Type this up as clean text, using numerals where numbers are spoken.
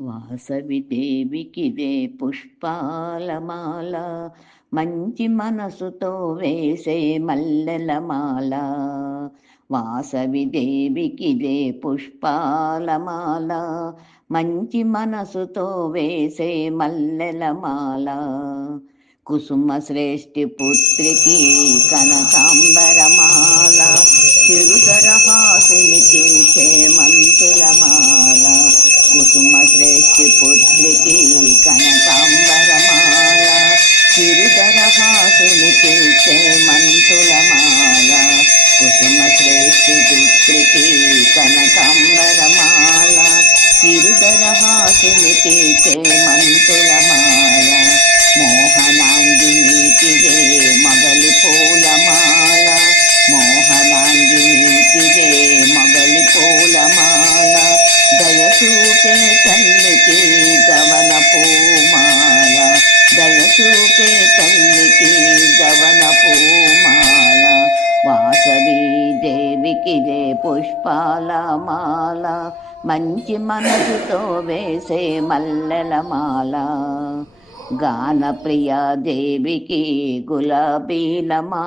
వాసవి దేవికిదే పుష్పాలమాల, మంచి మనసుతో వేసే మల్లెలమాల. వాసవి దేవికిదే పుష్పాలమాల, మంచి మనసుతో వేసే మల్లెలమాల. కుసుమ శ్రేష్ఠి పుత్రికి కనకాంబరమాల, చిరుతరహాసినికి చేమంతులమాల. కుసుమ శ్రేష్ఠి పుత్రికి కనకాంబరమాల, చిరుతరహాసినికి చేమంతులమాల. కుసుమ శ్రేష్ఠి పుత్రికి కనకాంబరమాల, చిరుతరహాసినికి చేమంతులమాల. మోహనాంగినీకిదే మొగలి పూలమాల, మోహనాంగినీకిదే మొగలి పూలమాల. దయచూపే తల్లికి గవన పూమాల, దయచూపే తల్లికి గవన పూమాల. వాసవి దేవికిదే పుష్పాల మాల, మంచి మనసుతో వేసే మల్లెలమాల. గానప్రియ దేవికి గులాబీల మాల.